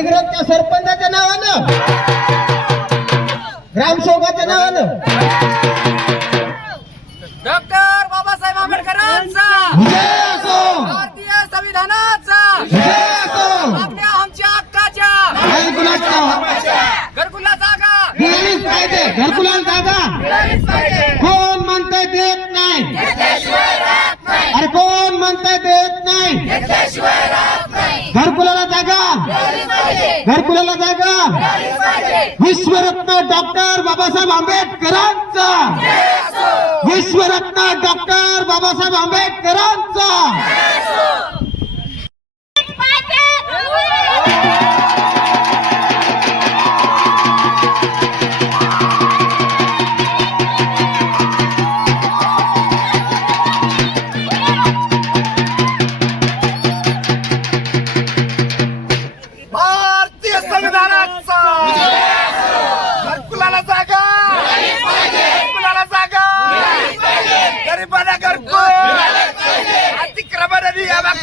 हरिग्रामच्या सरपंचाच्या नावानं ग्रामसेवकाच्या नावानं. डॉक्टर बाबासाहेब आंबेडकरांचा भारतीय संविधानाचा मागण्या आमच्या हक्काच्या घरकुला जागा. मिळालीच पाहिजे घरकुलाला जागा. कोण म्हणतंय देत नाही. अरे कोण म्हणतंय देत नाही. घरकुलाला जागा. घरकुलाला जागा विश्वरत्न डॉक्टर बाबासाहेब आंबेडकरांचा. विश्वरत्न डॉक्टर बाबासाहेब आंबेडकरांचा.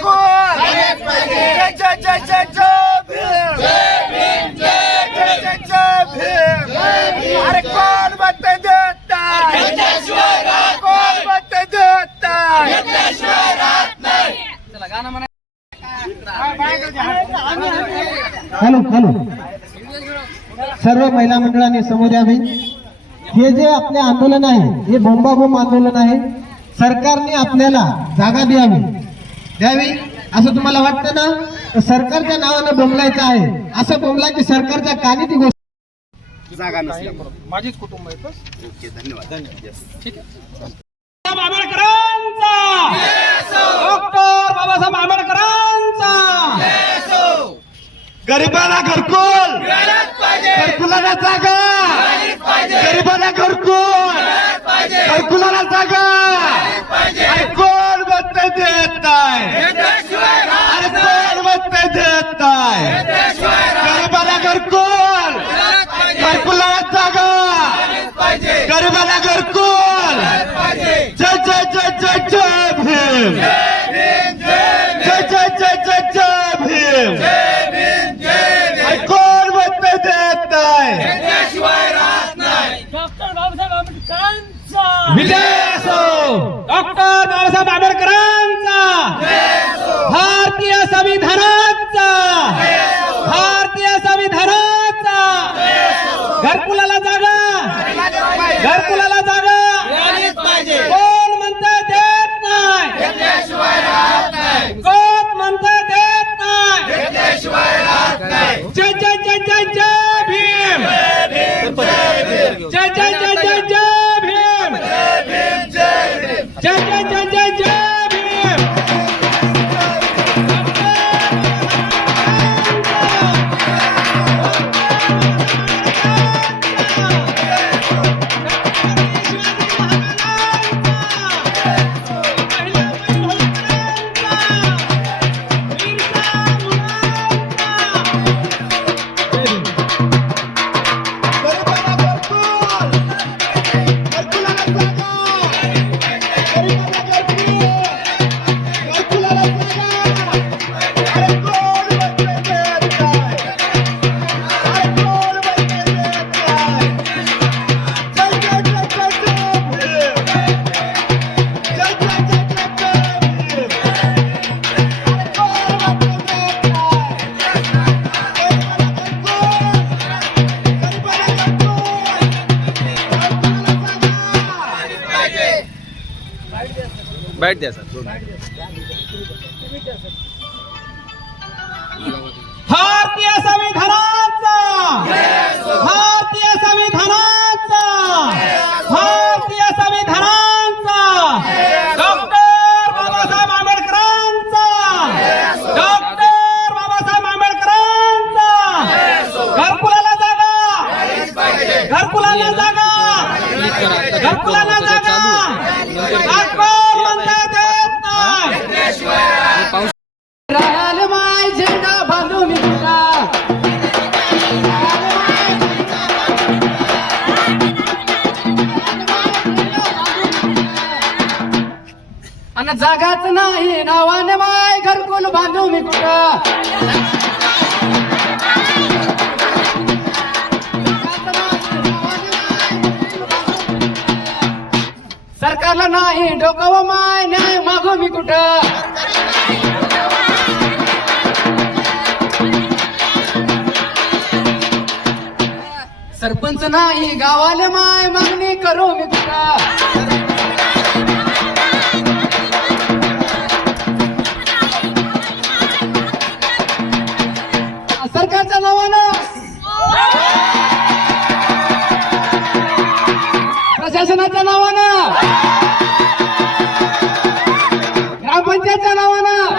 नियमाकुल जय जय जय जय जय भीम जय जय जय भीम अरे कोण म्हणते देत नाही कोण म्हणते हॅलो हॅलो. सर्व महिला मंडळाने समोर यावे. हे जे आपले आंदोलन आहे हे बोंबाबोंब आंदोलन आहे सरकारने आपल्याला जागा द्यावी. द्यावी? असं तुम्हाला वाटतं ना? तर सरकारच्या नावानं बोंबलायचं आहे. असं बोंबला की सरकारच्या कानी ती गोष्ट जागा नसल्यामुळे. माझीच कुटुंब आहे बस ओके धन्यवाद. Yes. ठीक आहे. आंबेडकरांचा! डॉक्टर बाबासाहेब आंबेडकरांचा! गरिबाला घरकुल घरकुलाला जागा गरिबाला घरकुल घरकुलाला जागा अरे कोण म्हणते देत नाही अरे कोण म्हणते देत नाही गरिबाला घरकुल घरकुलाला जागा गरिबाला घरकुल जय जय जय जय जय भीम! जय जय जय जय जय भीम! कोण म्हणते देत नाही! डॉक्टर बाबासाहेब आंबेडकरांचा! विजय असो डॉक्टर बाबासाहेब आंबेडकरांचा! भारतीय संविधानाचा! भारतीय संविधानाचा! घरकुलाला बॅट द्या सर। भारतीय संविधानाचा! पण जागाच नाही. नावाने माय घरकुल बांधू मी कुठं? सरकारला नाही डोकाव माय न्याय मागू मी कुठं? सरपंच नाही गावाले माय मागणी करू मी कुठं? प्रशासनाच्या नावानं ग्रामपंचायतच्या नावानं